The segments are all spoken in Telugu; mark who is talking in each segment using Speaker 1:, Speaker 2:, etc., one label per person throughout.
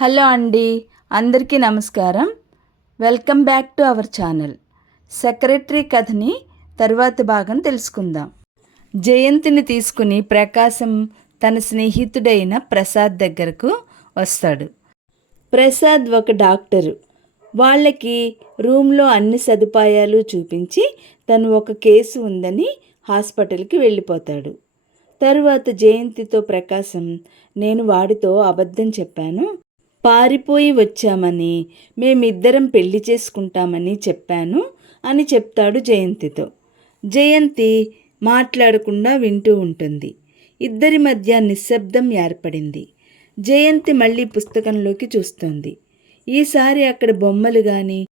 Speaker 1: హలో అండి అందరికీ నమస్కారం. Welcome back to our channel. Secretary కథని తరువాతి భాగం తెలుసుకుందాం. జయంతిని తీసుకుని ప్రకాశం తన స్నేహితుడైన ప్రసాద్ దగ్గరకు వస్తాడు. ప్రసాద్ ఒక డాక్టరు. వాళ్ళకి రూమ్లో అన్ని సదుపాయాలు చూపించి తను ఒక కేసు ఉందని హాస్పిటల్కి వెళ్ళిపోతాడు. తరువాత జయంతితో ప్రకాశం నేను వాడితో అబద్ధం చెప్పాను. పారిపోయి వచ్చామని మేమిద్దరం పెళ్ళి చేసుకుంటామని చెప్పాను అని చెప్తాడు జయంతితో. జయంతి మాట్లాడకుండా వింటూ ఉంటుంది. ఇద్దరి మధ్య నిశ్శబ్దం ఏర్పడింది. జయంతి మళ్ళీ పుస్తకంలోకి చూస్తోంది. ఈసారి అక్కడ బొమ్మలు కానీ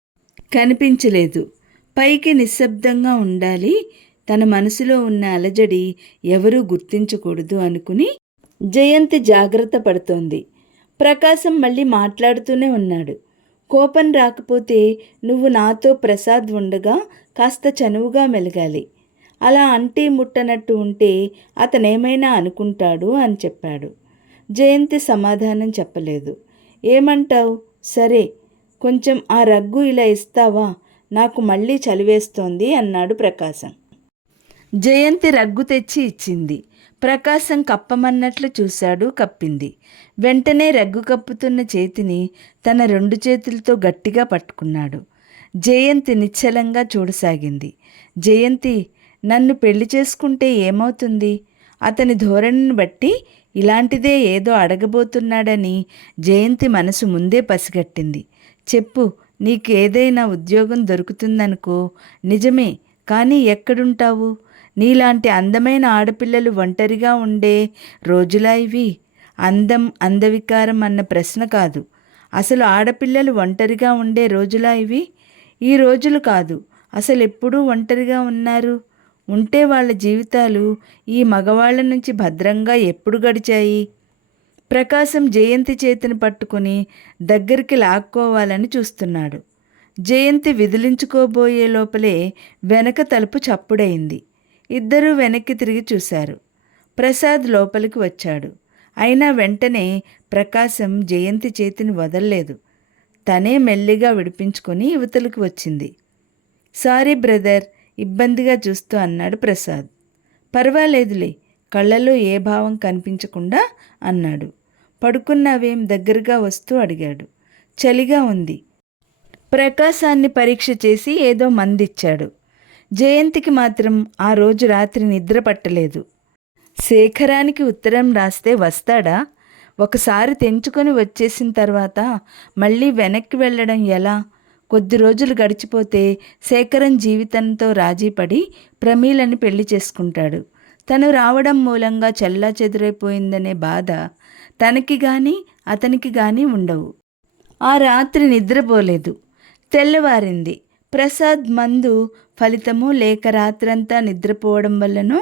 Speaker 1: కనిపించలేదు. పైకి నిశ్శబ్దంగా ఉండాలి తన మనసులో ఉన్న అలజడి ఎవరూ గుర్తించకూడదు అనుకుని జయంతి జాగ్రత్త పడుతోంది. ప్రకాశం మళ్ళీ మాట్లాడుతూనే ఉన్నాడు. కోపం రాకపోతే నువ్వు నాతో ప్రసాద్ ఉండగా కాస్త చనువుగా మెలగాలి. అలా అంటీ ముట్టనట్టు ఉంటే అతనేమైనా అనుకుంటాడు అని చెప్పాడు. జయంతి సమాధానం చెప్పలేదు. ఏమంటావు? సరే కొంచెం ఆ రగ్గు ఇలా ఇస్తావా? నాకు మళ్ళీ చలివేస్తోంది అన్నాడు ప్రకాశం. జయంతి రగ్గు తెచ్చి ఇచ్చింది. ప్రకాశం కప్పమన్నట్లు చూశాడు కప్పింది. వెంటనే రగ్గు కప్పుతున్న చేతిని తన రెండు చేతులతో గట్టిగా పట్టుకున్నాడు. జయంతి నిశ్చలంగా చూడసాగింది. జయంతి నన్ను పెళ్ళి చేసుకుంటే ఏమవుతుంది? అతని ధోరణిని బట్టి ఇలాంటిదే ఏదో అడగబోతున్నాడని జయంతి మనసు ముందే పసిగట్టింది. చెప్పు నీకు ఏదైనా ఉద్యోగం దొరుకుతుందనుకో. నిజమే కానీ ఎక్కడుంటావు? నీలాంటి అందమైన ఆడపిల్లలు ఒంటరిగా ఉండే రోజులా ఇవి. అందం అందవికారం అన్న ప్రశ్న కాదు. అసలు ఆడపిల్లలు ఒంటరిగా ఉండే రోజులా ఇవి? ఈ రోజులు కాదు. అసలు ఎప్పుడూ ఒంటరిగా ఉన్నారు? ఉంటే వాళ్ళ జీవితాలు ఈ మగవాళ్ళ నుంచి భద్రంగా ఎప్పుడు గడిచాయి? ప్రకాశం జయంతి చేతిని పట్టుకుని దగ్గరికి లాక్కోవాలని చూస్తున్నాడు. జయంతి విదిలించుకోబోయే లోపలే వెనక తలుపు చప్పుడైంది. ఇద్దరూ వెనక్కి తిరిగి చూశారు. ప్రసాద్ లోపలికి వచ్చాడు. అయినా వెంటనే ప్రకాశం జయంతి చేతిని వదల్లేదు. తనే మెల్లిగా విడిపించుకొని యువతలకు వచ్చింది. సారీ బ్రదర్ ఇబ్బందిగా చూస్తూ అన్నాడు ప్రసాద్. పర్వాలేదులే కళ్ళలో ఏ భావం కనిపించకుండా అన్నాడు. పడుకున్నావేం దగ్గరగా వస్తూ అడిగాడు. చలిగా ఉంది. ప్రకాశాన్ని పరీక్ష చేసి ఏదో మందిచ్చాడు. జయంతికి మాత్రం ఆ రోజు రాత్రి నిద్ర పట్టలేదు. శేఖరానికి ఉత్తరం రాస్తే వస్తాడా? ఒకసారి తెంచుకొని వచ్చేసిన తర్వాత మళ్ళీ వెనక్కి వెళ్ళడం ఎలా? కొద్ది రోజులు గడిచిపోతే శేఖరం జీవితంతో రాజీపడి ప్రమీలని పెళ్ళి చేసుకుంటాడు. తను రావడం మూలంగా చెల్లా చెదిరైపోయిందనే బాధ తనకి గాని అతనికి గాని ఉండవు. ఆ రాత్రి నిద్రపోలేదు. తెల్లవారింది. ప్రసాద్ మందు ఫలితము లేక రాత్రంతా నిద్రపోవడం వల్లనూ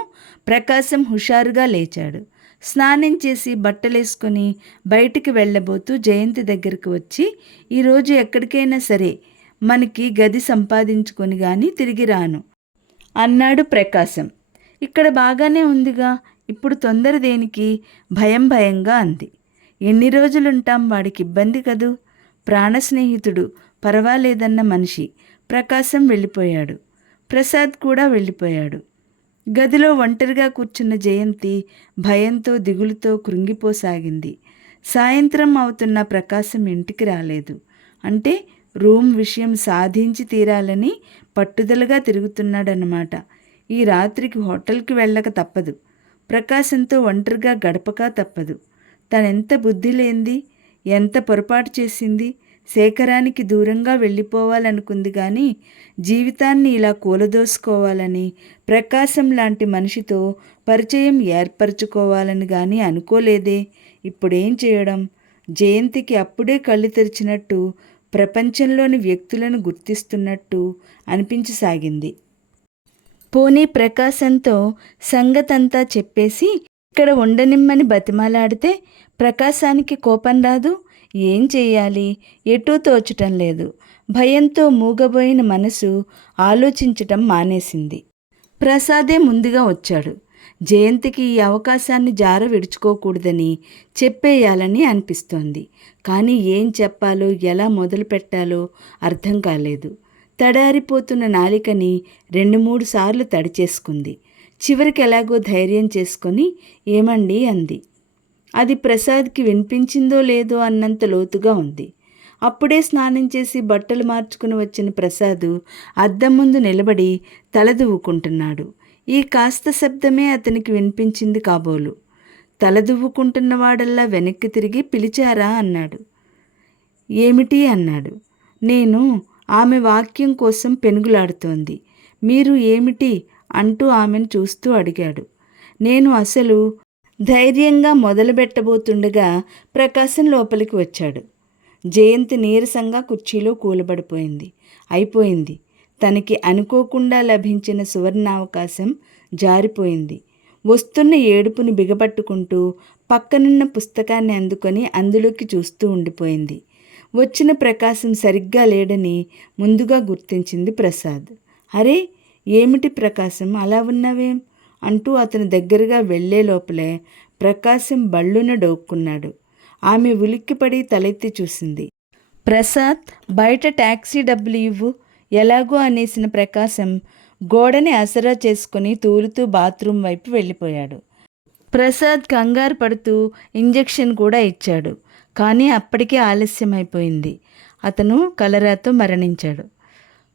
Speaker 1: ప్రకాశం హుషారుగా లేచాడు. స్నానం చేసి బట్టలేసుకొని బయటికి వెళ్ళబోతూ జయంతి దగ్గరికి వచ్చి ఈరోజు ఎక్కడికైనా సరే మనకి గది సంపాదించుకొని కానీ తిరిగి రాను. అన్నాడు ప్రకాశం. ఇక్కడ బాగానే ఉందిగా ఇప్పుడు తొందర దేనికి? భయం భయంగా అంది. ఎన్ని రోజులుంటాం వాడికి ఇబ్బంది కదూ? ప్రాణ స్నేహితుడు పర్వాలేదన్న మనిషి. ప్రకాశం వెళ్ళిపోయాడు. ప్రసాద్ కూడా వెళ్ళిపోయాడు. గదిలో ఒంటరిగా కూర్చున్న జయంతి భయంతో దిగులుతో కృంగిపోసాగింది. సాయంత్రం అవుతున్న ప్రకాశం ఇంటికి రాలేదు. అంటే రూమ్ విషయం సాధించి తీరాలని పట్టుదలగా తిరుగుతున్నాడనమాట ఈ రాత్రికి హోటల్కి వెళ్ళక తప్పదు. ప్రకాశంతో ఒంటరిగా గడపక తప్పదు. తనెంత బుద్ధి లేంది ఎంత పొరపాటు చేసింది? శేఖరానికి దూరంగా వెళ్ళిపోవాలనుకుంది కానీ జీవితాన్ని ఇలా కూలదోసుకోవాలని ప్రకాశం లాంటి మనిషితో పరిచయం ఏర్పరచుకోవాలని కానీ అనుకోలేదే. ఇప్పుడేం చేయడం? జయంతికి అప్పుడే కళ్ళు తెరిచినట్టు ప్రపంచంలోని వ్యక్తులను గుర్తిస్తున్నట్టు అనిపించసాగింది. పోనీ ప్రకాశంతో సంగతంతా చెప్పేసి ఇక్కడ ఉండనిమ్మని బతిమాలాడితే ప్రకాశానికి కోపం రాదు? ఏం చేయాలి ఎటూ తోచటం లేదు. భయంతో మూగబోయిన మనసు ఆలోచించటం మానేసింది. ప్రసాదే ముందుగా వచ్చాడు. జయంతికి ఈ అవకాశాన్ని జార విడుచుకోకూడదని చెప్పేయాలని అనిపిస్తోంది. కానీ ఏం చెప్పాలో ఎలా మొదలు పెట్టాలో అర్థం కాలేదు. తడారిపోతున్న నాలికని రెండు మూడు సార్లు తడిచేసుకుంది. చివరికి ఎలాగో ధైర్యం చేసుకొని ఏమండి? అంది. అది ప్రసాద్కి వినిపించిందో లేదో అన్నంత లోతుగా ఉంది. అప్పుడే స్నానం చేసి బట్టలు మార్చుకుని వచ్చిన ప్రసాద్ అద్దం ముందు నిలబడి తలదువ్వుకుంటున్నాడు ఈ కాస్త శబ్దమే అతనికి వినిపించింది కాబోలు. తలదువ్వుకుంటున్నవాడల్లా వెనక్కి తిరిగి పిలిచారా అన్నాడు. ఏమిటి అన్నాడు. నేను ఆమె వాక్యం కోసం పెనుగులాడుతోంది. మీరు ఏమిటి అంటూ ఆమెను చూస్తూ అడిగాడు. నేను అసలు ధైర్యంగా మొదలుపెట్టబోతుండగా ప్రకాశం లోపలికి వచ్చాడు. జయంతి నీరసంగా కుర్చీలో కూలబడిపోయింది. అయిపోయింది. తనకి అనుకోకుండా లభించిన సువర్ణావకాశం జారిపోయింది. వస్తున్న ఏడుపుని బిగపట్టుకుంటూ పక్కనున్న పుస్తకాన్ని అందుకొని అందులోకి చూస్తూ ఉండిపోయింది. వచ్చిన ప్రకాశం సరిగ్గా లేడని ముందుగా గుర్తించింది ప్రసాద్. అరే ఏమిటి ప్రకాశం? అలా ఉన్నావేం? అంటూ అతని దగ్గరగా వెళ్ళే లోపలే ప్రకాశం బళ్ళున డోక్కున్నాడు. ఆమె ఉలిక్కిపడి తలెత్తి చూసింది. ప్రసాద్ బయట ట్యాక్సీ డబ్బులు ఇవ్వు ఎలాగో అనేసిన ప్రకాశం గోడని అసరా చేసుకుని తూలుతూ బాత్రూమ్ వైపు వెళ్ళిపోయాడు. ప్రసాద్ కంగారు పడుతూ ఇంజెక్షన్ కూడా ఇచ్చాడు కానీ అప్పటికే ఆలస్యమైపోయింది. అతను కలరాతో మరణించాడు.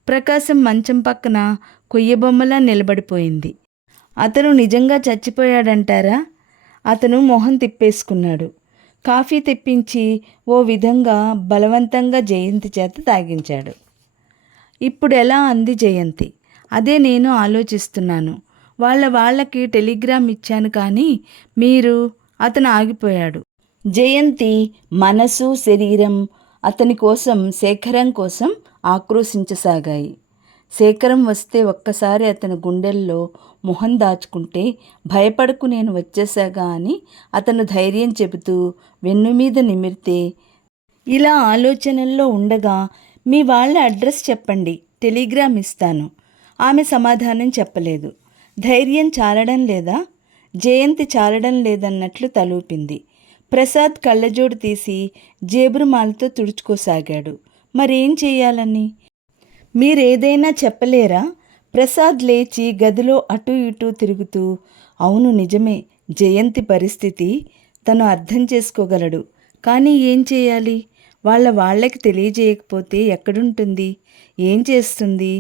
Speaker 1: ప్రకాశం మంచం పక్కన కొయ్య బొమ్మలా నిలబడిపోయింది. అతను నిజంగా చచ్చిపోయాడంటారా? అతను మొహం తిప్పేసుకున్నాడు. కాఫీ తెప్పించి ఓ విధంగా బలవంతంగా జయంతి చేత తాగించాడు. ఇప్పుడు ఎలా అంది జయంతి? అదే నేను ఆలోచిస్తున్నాను. వాళ్ళ వాళ్ళకి టెలిగ్రామ్ ఇచ్చాను కానీ మీరు అతను ఆగిపోయాడు. జయంతి మనసు శరీరం అతని కోసం శేఖరం కోసం ఆక్రోశించసాగాయి. శేఖరం వస్తే ఒక్కసారి అతని గుండెల్లో మొహం దాచుకుంటే భయపడకు నేను వచ్చేసాగా అని అతను ధైర్యం చెబుతూ వెన్ను మీద నిమిరితే ఇలా ఆలోచనల్లో ఉండగా మీ వాళ్ళ అడ్రస్ చెప్పండి టెలిగ్రామ్ ఇస్తాను. ఆమె సమాధానం చెప్పలేదు. ధైర్యం చాలడం లేదా? జయంతి చాలడం లేదన్నట్లు తలూపింది. ప్రసాద్ కళ్ళజోడు తీసి జేబురుమాలతో తుడుచుకోసాగాడు. మరేం చేయాలని? మీరేదైనా చెప్పలేరా? ప్రసాద్ లేచి గదిలో అటు ఇటు తిరుగుతూ అవును నిజమే జయంతి పరిస్థితి తను అర్థం చేసుకోగలడు. కానీ ఏం చేయాలి? వాళ్ళ వాళ్ళకి తెలియజేయకపోతే ఎక్కడుంటుంది? ఏం చేస్తుంది?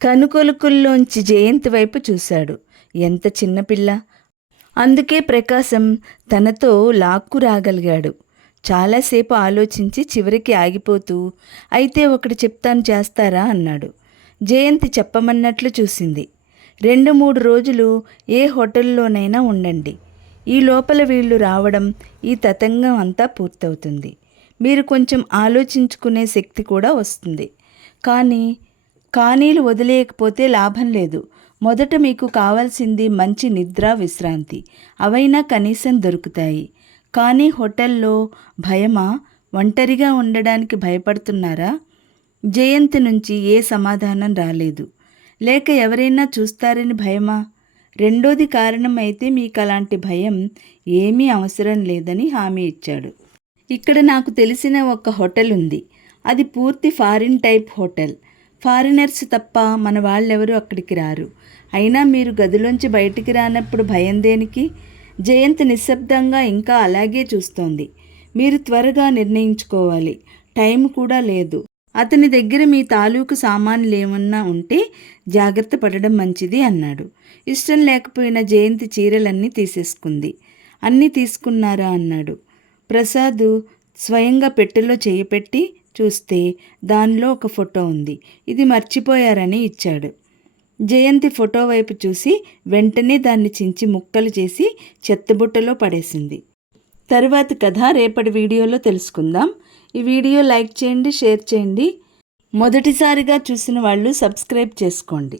Speaker 1: కనుకొలుకుల్లోంచి జయంతి వైపు చూశాడు. ఎంత చిన్నపిల్ల! అందుకే ప్రకాశం తనతో లాక్కు రాగలిగాడు. చాలాసేపు ఆలోచించి చివరికి ఆగిపోతూ అయితే ఒకటి చెప్తాను చేస్తారా? అన్నాడు. జయంతి చెప్పమన్నట్లు చూసింది. రెండు మూడు రోజులు ఏ హోటల్లోనైనా ఉండండి. ఈ లోపల వీళ్ళు రావడం ఈ తతంగం అంతా పూర్తవుతుంది. మీరు కొంచెం ఆలోచించుకునే శక్తి కూడా వస్తుంది. కానీ కానీలు వదిలేయకపోతే లాభం లేదు. మొదట మీకు కావాల్సింది మంచి నిద్ర విశ్రాంతి. అవైనా కనీసం దొరుకుతాయి. కానీ హోటల్లో భయమా? ఒంటరిగా ఉండడానికి భయపడుతున్నారా? జయంతి నుంచి ఏ సమాధానం రాలేదు. లేక ఎవరైనా చూస్తారని భయమా? రెండోది కారణం అయితే మీకు అలాంటి భయం ఏమీ అవసరం లేదని హామీ ఇచ్చాడు. ఇక్కడ నాకు తెలిసిన ఒక హోటల్ ఉంది. అది పూర్తి ఫారిన్ టైప్ హోటల్. ఫారినర్స్ తప్ప మన వాళ్ళెవరూ అక్కడికి రారు. అయినా మీరు గదిలోంచి బయటికి రానప్పుడు భయం దేనికి? జయంత్ నిశ్శబ్దంగా ఇంకా అలాగే చూస్తోంది. మీరు త్వరగా నిర్ణయించుకోవాలి. టైం కూడా లేదు. అతని దగ్గర మీ తాలూకు సామాన్లు ఏమన్నా ఉంటే జాగ్రత్త పడడం మంచిది అన్నాడు. ఇష్టం లేకపోయిన జయంతి చీరలన్నీ తీసేసుకుంది. అన్నీ తీసుకున్నారా అన్నాడు. ప్రసాద్ స్వయంగా పెట్టెలో చేయపెట్టి చూస్తే దానిలో ఒక ఫోటో ఉంది. ఇది మర్చిపోయారని ఇచ్చాడు. జయంతి ఫోటో వైపు చూసి వెంటనే దాన్ని చించి ముక్కలు చేసి చెత్తబుట్టలో పడేసింది. తరువాతి కథ రేపటి వీడియోలో తెలుసుకుందాం. ఈ వీడియో లైక్ చేయండి షేర్ చేయండి. మొదటిసారిగా చూసిన వాళ్ళు సబ్స్క్రైబ్ చేసుకోండి.